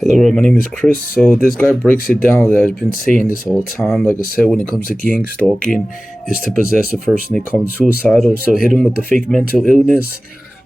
Hello, my name is Chris. So this guy breaks it down that I've been saying this whole time. Like I said, when it comes to gang stalking, is to possess a person that comes suicidal. So hit him with the fake mental illness,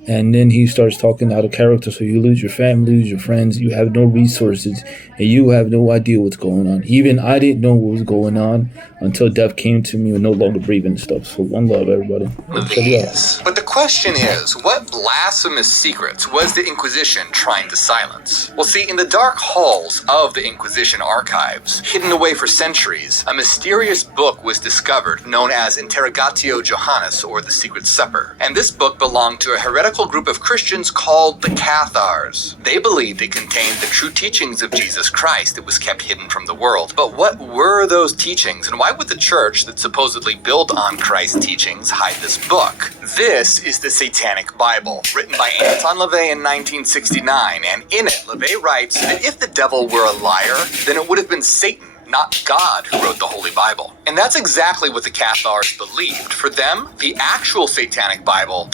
and then he starts talking out of character. So you lose your family, lose your friends, you have no resources, and you have no idea what's going on. Even I didn't know what was going on until death came to me and no longer breathing and stuff. So one love, everybody. Check it out. But the question is, what blasphemous secrets was the Inquisition trying to silence? Well, see, in the dark halls of the Inquisition archives, hidden away for centuries, a mysterious book was discovered known as Interrogatio Johannes, or the Secret Supper. And this book belonged to a heretical group of Christians called the Cathars. They believed it contained the true teachings of Jesus Christ that was kept hidden from the world. But what were those teachings, and why would the church that supposedly built on Christ's teachings hide this book? This is the Satanic Bible, written by Anton LaVey in 1969, and in it, LaVey writes that if the devil were a liar, then it would have been Satan, not God, who wrote the Holy Bible. And that's exactly what the Cathars believed. For them, the actual Satanic Bible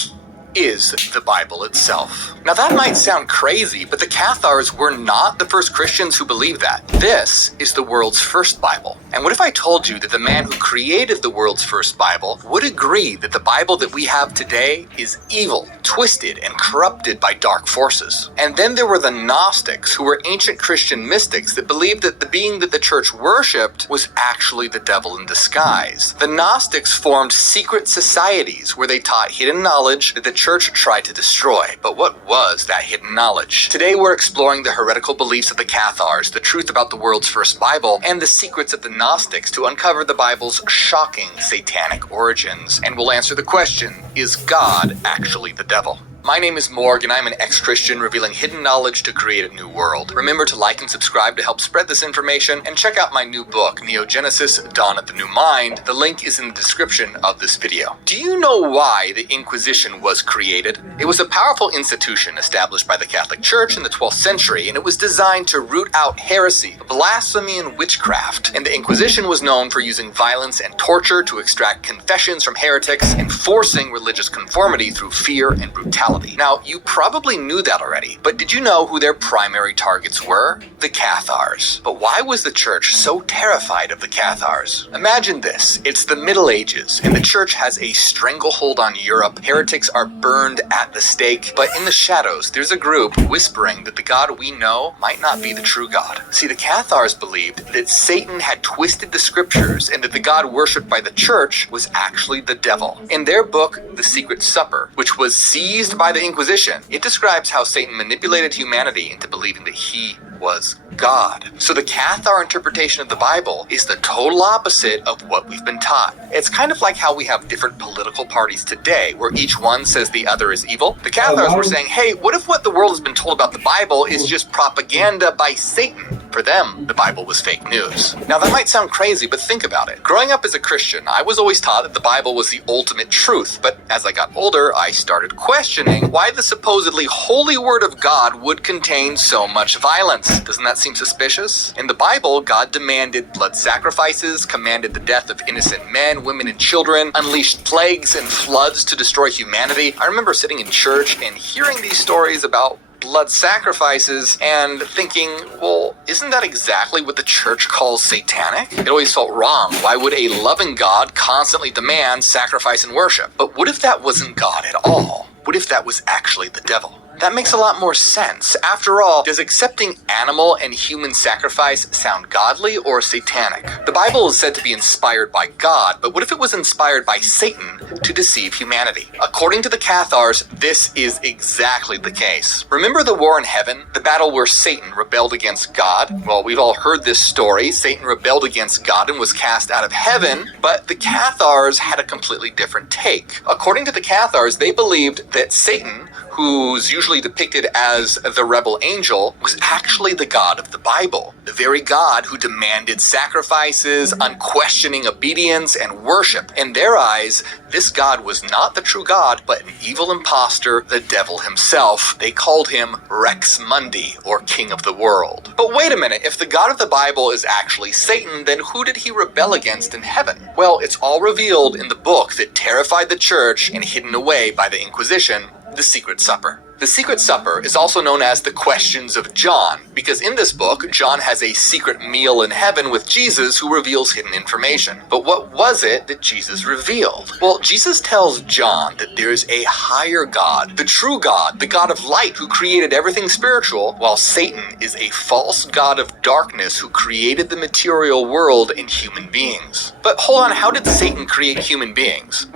is the Bible itself. Now that might sound crazy, but the Cathars were not the first Christians who believed that. This is the world's first Bible. And what if I told you that the man who created the world's first Bible would agree that the Bible that we have today is evil, twisted, and corrupted by dark forces? And then there were the Gnostics, who were ancient Christian mystics that believed that the being that the church worshipped was actually the devil in disguise. The Gnostics formed secret societies where they taught hidden knowledge that the church tried to destroy. But what was that hidden knowledge? Today we're exploring the heretical beliefs of the Cathars, the truth about the world's first Bible, and the secrets of the Gnostics to uncover the Bible's shocking satanic origins. And we'll answer the question, is God actually the devil? My name is Morg, and I'm an ex-Christian revealing hidden knowledge to create a new world. Remember to like and subscribe to help spread this information, and check out my new book, Neogenesis: Dawn of the New Mind. The link is in the description of this video. Do you know why the Inquisition was created? It was a powerful institution established by the Catholic Church in the 12th century, and it was designed to root out heresy, blasphemy, and witchcraft. And the Inquisition was known for using violence and torture to extract confessions from heretics, enforcing religious conformity through fear and brutality. Now, you probably knew that already, but did you know who their primary targets were? The Cathars. But why was the church so terrified of the Cathars? Imagine this. It's the Middle Ages, and the church has a stranglehold on Europe. Heretics are burned at the stake, but in the shadows, there's a group whispering that the God we know might not be the true God. See, the Cathars believed that Satan had twisted the scriptures and that the God worshipped by the church was actually the devil. In their book, The Secret Supper, which was seized by the Inquisition, it describes how Satan manipulated humanity into believing that he was God. So the Cathar interpretation of the Bible is the total opposite of what we've been taught. It's kind of like how we have different political parties today, where each one says the other is evil. The Cathars were saying, hey, what if what the world has been told about the Bible is just propaganda by Satan? For them, the Bible was fake news. Now that might sound crazy, but think about it. Growing up as a Christian, I was always taught that the Bible was the ultimate truth, but as I got older, I started questioning why the supposedly holy word of God would contain so much violence. Doesn't that seem suspicious? In the Bible, God demanded blood sacrifices, commanded the death of innocent men, women, and children, unleashed plagues and floods to destroy humanity. I remember sitting in church and hearing these stories about blood sacrifices and thinking, well, isn't that exactly what the church calls satanic? It always felt wrong. Why would a loving God constantly demand sacrifice and worship? But what if that wasn't God at all? What if that was actually the devil? That makes a lot more sense. After all, does accepting animal and human sacrifice sound godly or satanic? The Bible is said to be inspired by God, but what if it was inspired by Satan to deceive humanity? According to the Cathars, this is exactly the case. Remember the war in heaven? The battle where Satan rebelled against God? Well, we've all heard this story. Satan rebelled against God and was cast out of heaven, but the Cathars had a completely different take. According to the Cathars, they believed that Satan, who's usually depicted as the rebel angel, was actually the God of the Bible. The very God who demanded sacrifices, unquestioning obedience, and worship. In their eyes, this God was not the true God, but an evil imposter, the devil himself. They called him Rex Mundi, or King of the World. But wait a minute, if the God of the Bible is actually Satan, then who did he rebel against in heaven? Well, it's all revealed in the book that terrified the church and hidden away by the Inquisition, The Secret Supper. The The Secret Supper is also known as the Questions of John, because in this book, John has a secret meal in heaven with Jesus who reveals hidden information. But what was it that Jesus revealed? Well, Jesus tells John that there is a higher God, the true God, the God of light who created everything spiritual, while Satan is a false god of darkness who created the material world and human beings. But hold on, how did Satan create human beings?